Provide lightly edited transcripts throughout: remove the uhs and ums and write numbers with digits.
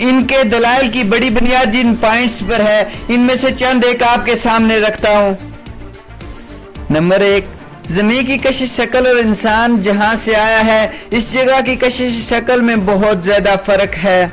ان کے دلائل کی بڑی بنیاد جن پوائنٹس پر ہے ان میں سے چند ایک آپ کے سامنے رکھتا ہوں۔ نمبر 1، زمین کی کشش شکل اور انسان جہاں سے آیا ہے اس جگہ کی کشش شکل میں بہت زیادہ فرق ہے۔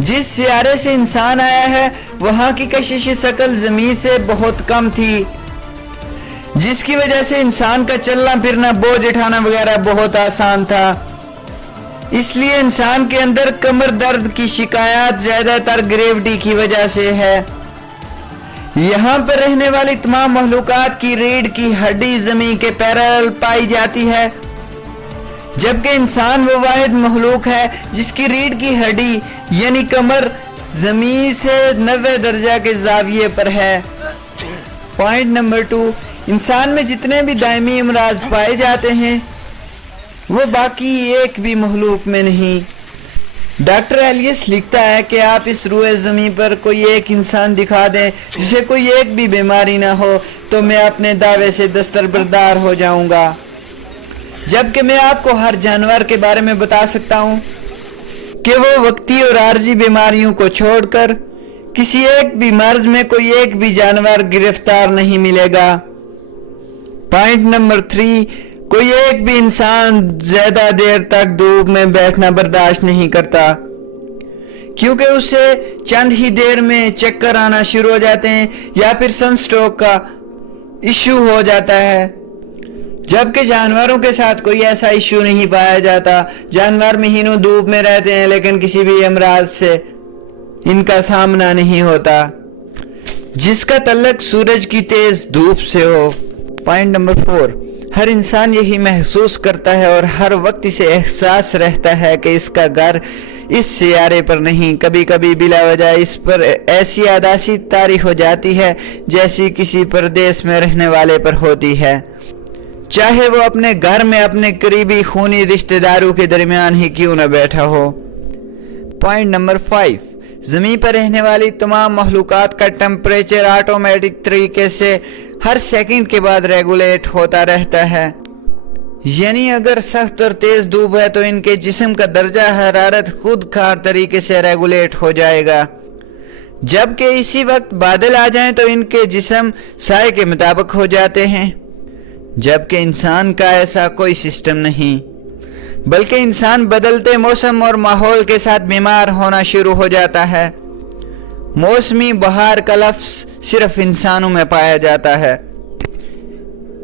جس سیارے سے انسان آیا ہے وہاں کی کشش شکل زمین سے بہت کم تھی، جس کی وجہ سے انسان کا چلنا پھرنا، بوجھ اٹھانا وغیرہ بہت آسان تھا۔ اس لیے انسان کے اندر کمر درد کی شکایات زیادہ تر گریوٹی کی وجہ سے ہے۔ یہاں پر رہنے والی تمام مخلوقات کی ریڑھ کی ہڈی زمین کے پیرالل پائی جاتی ہے، جبکہ انسان وہ واحد مخلوق ہے جس کی ریڑھ کی ہڈی یعنی کمر زمین سے 90 درجہ کے زاویے پر ہے۔ پوائنٹ نمبر 2، انسان میں جتنے بھی دائمی امراض پائے جاتے ہیں وہ باقی ایک بھی مخلوق میں نہیں۔ ڈاکٹر ایلیس لکھتا ہے کہ آپ اس روئے زمین پر کوئی ایک انسان دکھا دیں جسے کوئی ایک بھی بیماری نہ ہو تو میں اپنے دعوے سے دستبردار ہو جاؤں گا، جبکہ میں آپ کو ہر جانور کے بارے میں بتا سکتا ہوں کہ وہ وقتی اور عارضی بیماریوں کو چھوڑ کر کسی ایک بھی مرض میں کوئی ایک بھی جانور گرفتار نہیں ملے گا۔ پوائنٹ نمبر 3، کوئی ایک بھی انسان زیادہ دیر تک دھوپ میں بیٹھنا برداشت نہیں کرتا، کیونکہ اسے چند ہی دیر میں چکر آنا شروع ہو جاتے ہیں یا پھر سن سٹروک کا ایشو ہو جاتا ہے، جبکہ جانوروں کے ساتھ کوئی ایسا ایشو نہیں پایا جاتا۔ جانور مہینوں دھوپ میں رہتے ہیں لیکن کسی بھی امراض سے ان کا سامنا نہیں ہوتا جس کا تعلق سورج کی تیز دھوپ سے ہو۔ پوائنٹ نمبر 4، ہر انسان یہی محسوس کرتا ہے اور ہر وقت اسے احساس رہتا ہے کہ اس کا گھر اس سیارے پر نہیں۔ کبھی کبھی بلا وجہ اس پر ایسی عداسی طاری ہو جاتی ہے جیسی کسی پردیس میں رہنے والے پر ہوتی ہے، چاہے وہ اپنے گھر میں اپنے قریبی خونی رشتہ داروں کے درمیان ہی کیوں نہ بیٹھا ہو۔ پوائنٹ نمبر 5، زمین پر رہنے والی تمام مخلوقات کا ٹمپریچر آٹومیٹک طریقے سے ہر سیکنڈ کے بعد ریگولیٹ ہوتا رہتا ہے، یعنی اگر سخت اور تیز دھوپ ہے تو ان کے جسم کا درجہ حرارت خود کار طریقے سے ریگولیٹ ہو جائے گا، جبکہ اسی وقت بادل آ جائیں تو ان کے جسم سائے کے مطابق ہو جاتے ہیں، جبکہ انسان کا ایسا کوئی سسٹم نہیں، بلکہ انسان بدلتے موسم اور ماحول کے ساتھ بیمار ہونا شروع ہو جاتا ہے۔ موسمی بہار کا لفظ صرف انسانوں میں پایا جاتا ہے۔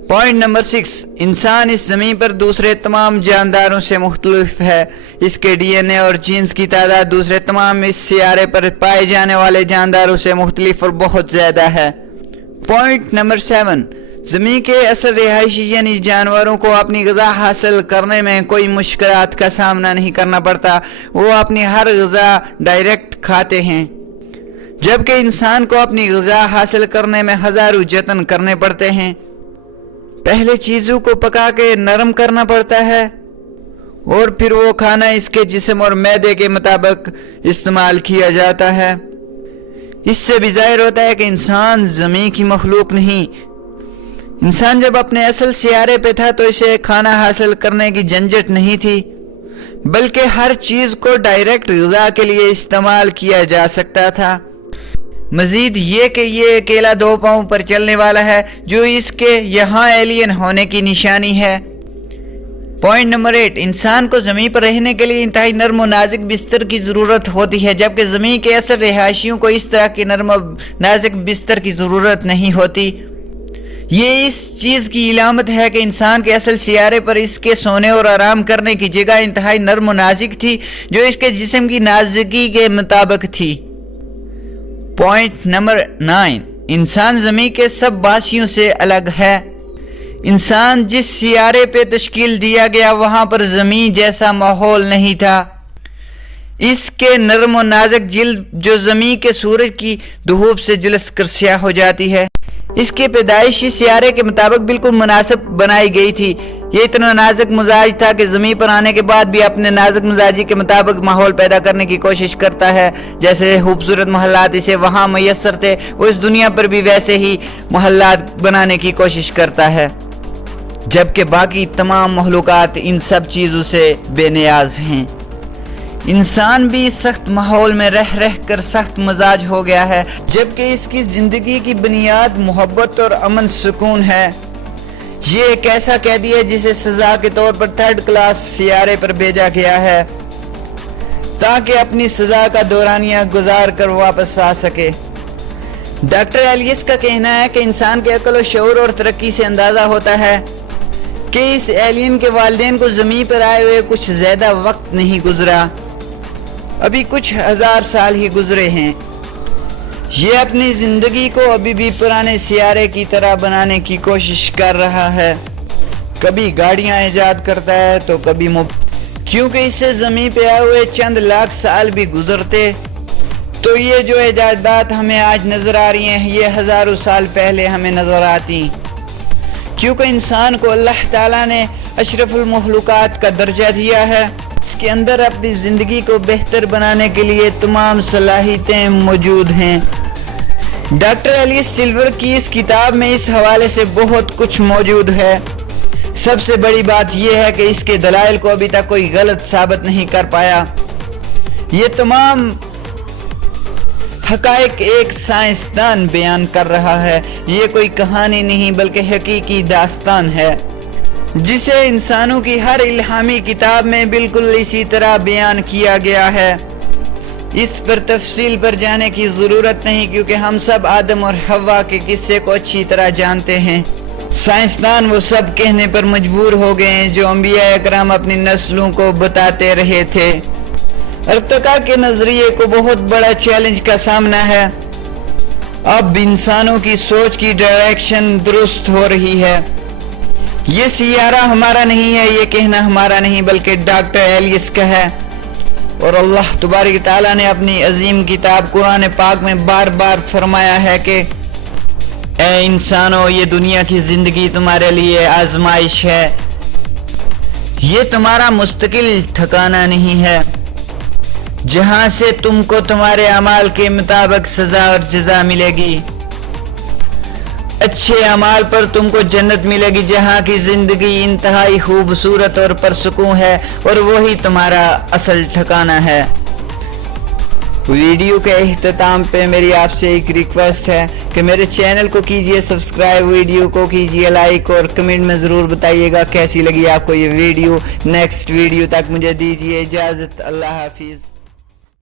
پوائنٹ نمبر 6، انسان اس زمین پر دوسرے تمام جانداروں سے مختلف ہے۔ اس کے ڈی این اے اور جینز کی تعداد دوسرے تمام اس سیارے پر پائے جانے والے جانداروں سے مختلف اور بہت زیادہ ہے۔ پوائنٹ نمبر 7، زمین کے اصل رہائشی یعنی جانوروں کو اپنی غذا حاصل کرنے میں کوئی مشکلات کا سامنا نہیں کرنا پڑتا، وہ اپنی ہر غذا ڈائریکٹ کھاتے ہیں، جبکہ انسان کو اپنی غذا حاصل کرنے میں ہزاروں جتن کرنے پڑتے ہیں۔ پہلے چیزوں کو پکا کے نرم کرنا پڑتا ہے اور پھر وہ کھانا اس کے جسم اور معدے کے مطابق استعمال کیا جاتا ہے۔ اس سے بھی ظاہر ہوتا ہے کہ انسان زمین کی مخلوق نہیں۔ انسان جب اپنے اصل سیارے پہ تھا تو اسے کھانا حاصل کرنے کی جھنجھٹ نہیں تھی، بلکہ ہر چیز کو ڈائریکٹ غذا کے لیے استعمال کیا جا سکتا تھا۔ مزید یہ کہ یہ اکیلا 2 پاؤں پر چلنے والا ہے، جو اس کے یہاں ایلین ہونے کی نشانی ہے۔ پوائنٹ نمبر 8، انسان کو زمین پر رہنے کے لیے انتہائی نرم و نازک بستر کی ضرورت ہوتی ہے، جبکہ زمین کے اثر رہائشیوں کو اس طرح کے نرم و نازک بستر کی ضرورت نہیں ہوتی۔ یہ اس چیز کی علامت ہے کہ انسان کے اصل سیارے پر اس کے سونے اور آرام کرنے کی جگہ انتہائی نرم و نازک تھی، جو اس کے جسم کی نازکی کے مطابق تھی۔ پوائنٹ نمبر 9، انسان زمین کے سب باسیوں سے الگ ہے۔ انسان جس سیارے پہ تشکیل دیا گیا وہاں پر زمین جیسا ماحول نہیں تھا۔ اس کے نرم و نازک جلد جو زمین کے سورج کی دھوپ سے جلس کر سیاہ ہو جاتی ہے، اس کی پیدائشی سیارے کے مطابق بالکل مناسب بنائی گئی تھی۔ یہ اتنا نازک مزاج تھا کہ زمین پر آنے کے بعد بھی اپنے نازک مزاجی کے مطابق ماحول پیدا کرنے کی کوشش کرتا ہے۔ جیسے خوبصورت محلات اسے وہاں میسر تھے، وہ اس دنیا پر بھی ویسے ہی محلات بنانے کی کوشش کرتا ہے، جبکہ باقی تمام مخلوقات ان سب چیزوں سے بے نیاز ہیں۔ انسان بھی سخت ماحول میں رہ رہ کر سخت مزاج ہو گیا ہے، جبکہ اس کی زندگی کی بنیاد محبت اور امن سکون ہے۔ یہ ایک ایسا قیدی ہے جسے سزا کے طور پر 3rd کلاس سیارے پر بھیجا گیا ہے تاکہ اپنی سزا کا دورانیہ گزار کر واپس آ سکے۔ ڈاکٹر ایلیس کا کہنا ہے کہ انسان کے عقل و شعور اور ترقی سے اندازہ ہوتا ہے کہ اس ایلین کے والدین کو زمین پر آئے ہوئے کچھ زیادہ وقت نہیں گزرا، ابھی کچھ 1000 سال ہی گزرے ہیں۔ یہ اپنی زندگی کو ابھی بھی پرانے سیارے کی طرح بنانے کی کوشش کر رہا ہے، کبھی گاڑیاں ایجاد کرتا ہے تو کبھی کیونکہ اس سے زمین پہ آئے ہوئے چند لاکھ سال بھی گزرتے تو یہ جو ایجادات ہمیں آج نظر آ رہی ہیں یہ ہزاروں سال پہلے ہمیں نظر آتی، کیونکہ انسان کو اللہ تعالیٰ نے اشرف المخلوقات کا درجہ دیا ہے، اس کے اندر اپنی زندگی کو بہتر بنانے کے لیے تمام صلاحیتیں موجود ہیں۔ ڈاکٹر ایلیس سلور کی اس کتاب میں اس حوالے سے بہت کچھ موجود ہے۔ سب سے بڑی بات یہ ہے کہ اس کے دلائل کو ابھی تک کوئی غلط ثابت نہیں کر پایا۔ یہ تمام حقائق ایک سائنسدان بیان کر رہا ہے، یہ کوئی کہانی نہیں بلکہ حقیقی داستان ہے جسے انسانوں کی ہر الہامی کتاب میں بالکل اسی طرح بیان کیا گیا ہے۔ اس پر تفصیل پر جانے کی ضرورت نہیں کیونکہ ہم سب آدم اور حوا کے قصے کو اچھی طرح جانتے ہیں۔ سائنسدان وہ سب کہنے پر مجبور ہو گئے ہیں جو انبیاء اکرام اپنی نسلوں کو بتاتے رہے تھے۔ ارتقاء کے نظریے کو بہت بڑا چیلنج کا سامنا ہے، اب انسانوں کی سوچ کی ڈائریکشن درست ہو رہی ہے۔ یہ سیارہ ہمارا نہیں ہے، یہ کہنا ہمارا نہیں بلکہ ڈاکٹر ایلیس کا ہے، اور اللہ تبارک تعالیٰ نے اپنی عظیم کتاب قرآن پاک میں بار بار فرمایا ہے کہ اے انسانوں، یہ دنیا کی زندگی تمہارے لیے آزمائش ہے، یہ تمہارا مستقل ٹھکانہ نہیں ہے جہاں سے تم کو تمہارے اعمال کے مطابق سزا اور جزا ملے گی۔ اچھے اعمال پر تم کو جنت ملے گی جہاں کی زندگی انتہائی خوبصورت اور پرسکون ہے، اور وہی تمہارا اصل ٹھکانہ ہے۔ ویڈیو کے اختتام پہ میری آپ سے ایک ریکویسٹ ہے کہ میرے چینل کو کیجئے سبسکرائب، ویڈیو کو کیجئے لائک، اور کمنٹ میں ضرور بتائیے گا کیسی لگی آپ کو یہ ویڈیو۔ نیکسٹ ویڈیو تک مجھے دیجئے اجازت، اللہ حافظ۔